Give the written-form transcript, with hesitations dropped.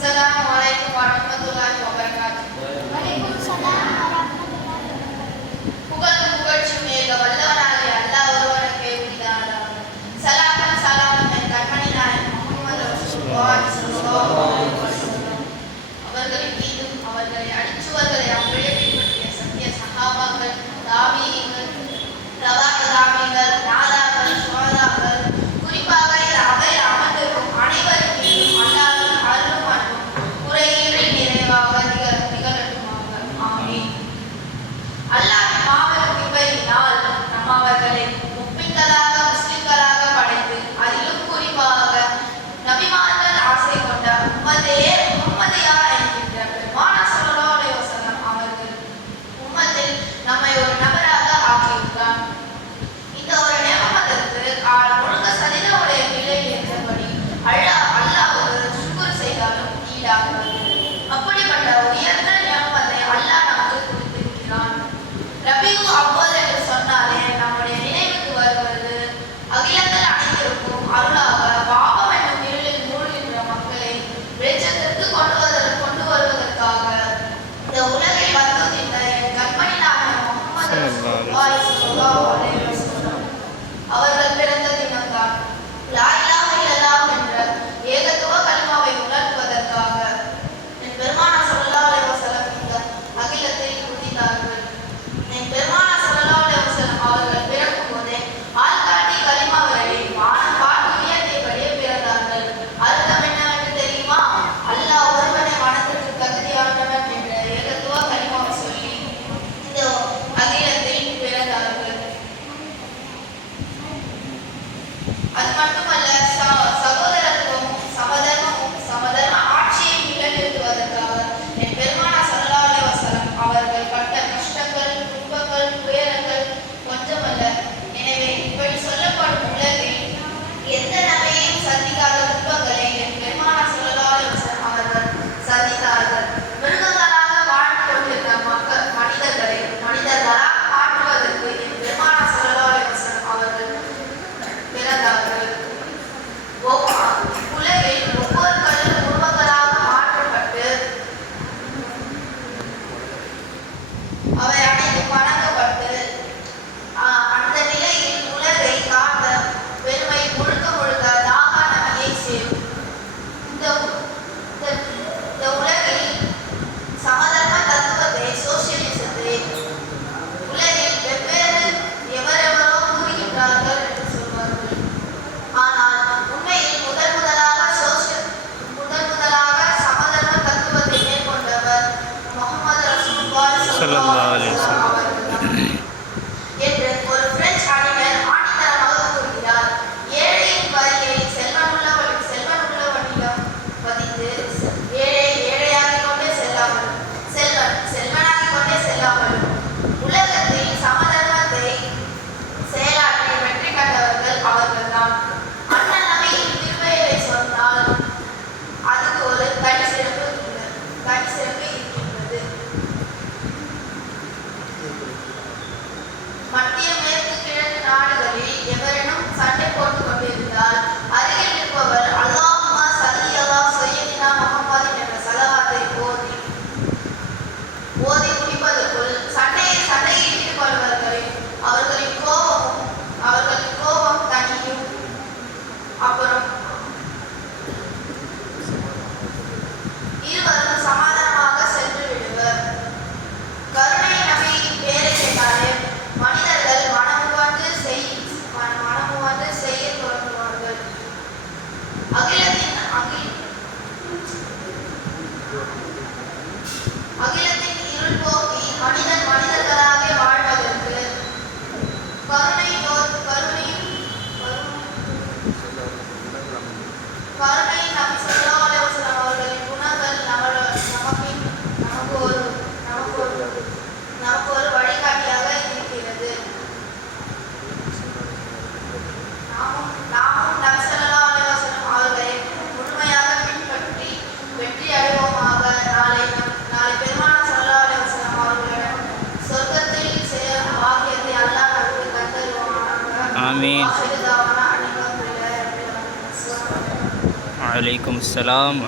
Assalamualaikum warahmatullahi wabarakatuh. Waalaikumsalam warahmatullahi wabarakatuh. புகழும் புகழ்ச்சியும் ஏக வல்லவனாகிய அல்லாஹ் ஒருவனுக்கே உரித்தானாக. ஸலாத்தும் ஸலாமும் என் கண்மணி நாயகம் முஹம்மது ரசூலுல்லாஹி ஸல்லல்லாஹு அலைஹி வஸல்லம் அவர்களின் மீதும் அவர்களை அடிச்சுவர்களை அப்படியே பின்பற்றிய சத்திய சஹாபாக்கள், தாபீகள், தபாஅதாபீகள், நாதாக்கள், சுஹதாக்கள், குறிப்பாக அவையில் அமர்ந்திருக்கும் அனைவரின் மீதும் அல்லாஹ்வின் அருளும் அன்பும் குறையின்றி நிறைவாக நிகழட்டுமாக. ஆமீன். அல்லாஹ்வின் மாபெரும் கிருபையினால் நம்மவர்களை முஃமின்களாக முஸ்லிம்களாக படைத்து அதிலும் குறிப்பாக நபிமார்கள் ஆசை கொண்ட உம்மத்தையே முஹம்மதியா என்கின்ற பெருமானார் ஸல்லல்லாஹு அலைஹி வஸல்லம் அவர்கள் உம்மத்தில் நம்மை ஒரு நபராக ஆக்கியிருக்கிறார். இந்த ஒரு நியமத்திற்கு காலம் முழுக்க சதிதவுடைய நிலையில் இருந்தபடி அல்லாஹ்வுக்கு சுக்ர் செய்தாலும் ஈடாகாது. அப்படிப்பட்ட உயர்ந்த நியமத்தை அல்லாஹ் நமக்கு கொடுத்திருக்கிறான். ரபியு அவ்வல் என்று சொன்னாலே நம்முடைய நினைவுக்கு வருவது அகிலங்கள் அனைத்திற்கும் அருளாக பாவம் என்னும் இருளில் மூழ்கின்ற மக்களை வெளிச்சத்திற்கு கொண்டு வருவதற்காக இந்த உலகில் வந்துதிந்த என் கண்மணி நாயகம் முஹம்மது ரசூலுல்லாஹி ஸல்லல்லாஹு அலைஹி வஸல்லம் அவர்கள் பிறந்த தினம்தான். லா இலாஹ இல்லல்லாஹ் என்ற ஏகத்துவ கலிமாவை உணர்த்துவதற்காக என் பெருமானார் ஸல்லல்லாஹு அலைஹி வஸல்லம் இந்த அகிலத்தில் உதித்தார்கள். என் பெருமானார் ஸல்லல்லாஹு அலைஹி வஸல்லம் அவர்கள் பிறக்கும் போதே ஆள்காட்டி கலிமாவை வானம் பார்த்து உயர்த்தியபடியே பிறந்தார்கள். அர்த்தம் என்னவென்று தெரியுமா? அல்லாஹ் ஒருவனை மனத்திற்கு தகுதியானவன் என்ற ஏகத்துவ கலிமாவை சொல்லி இந்த அகிலத்தில் பிறந்தார்கள். அது மட்டுமல்ல, சகோதரத்துவமும் சமதர்மமும் சமதர்ம ஆட்சியை நிலைநிறுத்துவதற்காக என் பெருமானார் ஸல்லல்லாஹு அலைஹி வஸல்லம் அவர்கள் பட்ட கஷ்டங்கள், துன்பங்கள், துயரங்கள் கொஞ்சமல்ல. எனவே இப்படி சொல்லப்படும் உலகில் எந்த நபையும் சந்திக்காத துன்பங்களை என் பெருமானார் ஸல்லல்லாஹு அலைஹி வஸல்லம் அவர்கள் சந்தித்தார்கள். மிருகங்களாக வாழ்ந்து கொண்டிருந்த மனிதர்களை மனிதர்களாக மாற்றுவதற்கு என் பெருமானார் ஸல்லல்லாஹு அலைஹி வஸல்லம் அவர்கள் பிறந்தார்கள். உலகில் ஒவ்வொரு கல்லும் உருவங்களாக மாற்றப்பட்டு அவை அனைத்தும் வணங்கப்பட்டு அந்த நிலையில் உலகை காத்த பெருமை முழுக்க முழுக்க தாகா நபியை சேரும். இந்த உலகில் சமதர்ம தத்துவத்தை, சோசியலிசத்தை உலகில் வெவ்வேறு எவரெவரோ கூறுகின்றார்கள் என்று சொல்வார்கள். ஆனால் உண்மையில் முதல் முதலாக சமதர்ம தத்துவத்தை மேற்கொண்டவர் முஹம்மது ரசூலுல்லாஹி ஸல்லல்லாஹு அலைஹி வஸல்லம் அவர்கள் என்று ஒரு பிரெஞ்சு அறிஞர் ஆணித்தரமாக கூறுகிறார். ஏழையின் வரியை செல்வன் உள்ளவனிடம் பதித்து ஏழை ஏழையாகிக் கொண்டே செல்லாமலும் செல்வன் செல்வனாகிக் கொண்டே செல்லாமலும் உலகத்தில் சமதர்மத்தை செயலாற்றி வெற்றி கண்டவர்கள் அவர்கள்தான். அண்ணன் நபியின் திருப்பெயரை சொன்னால் அதுக்கு ஒரு தனி சிறப்பு இருக்கின்றது. மத்திய மேற்கு கிழக்கு நாடுகளில் எவரேனும் சண்டை போட்டுக் கொண்டிருந்தால் அருகில் இருப்பவர் அல்லாஹும்ம ஸல்லி அலா சய்யிதினா முஹம்மதின் என்ற ஸலவாத்தை ஓதி முடிப்பதற்குள் சண்டையில் ஈடுபடுபவர்களின் அவர்களின் கோபம் தனியும். அப்புறம் இருவரும் சமாதானமாக சென்று விடுவர். கருணை நபியின் பேரை கேட்டாலே மனிதர்கள் மனமு வந்து செய்ய தொடங்குவார்கள். அகிலத்தின் இருள் போக்கி மனிதர்களாக வாழ்வதற்கு கருணை நபி ஸல்லல்லாஹு அலைஹி வஸல்லம் அவர்களின் குணங்கள் நமக்கு ஒரு வழிகாட்டியாக இருக்கிறது. நாமும் நபி ஸல்லல்லாஹு அலைஹி வஸல்லம் அவர்களை முழுமையாக பின்பற்றி வெற்றி அடைவோமாக. நாளை பெருமானார் ஸல்லல்லாஹு அலைஹி வஸல்லம் அவர்களிடம் சொர்க்கத்தில் சேரும் பாக்கியத்தை அல்லாஹ் நமக்கு தந்தருவானாக. ஆமீன். வலைக்கும் அஸ்ஸலாம்.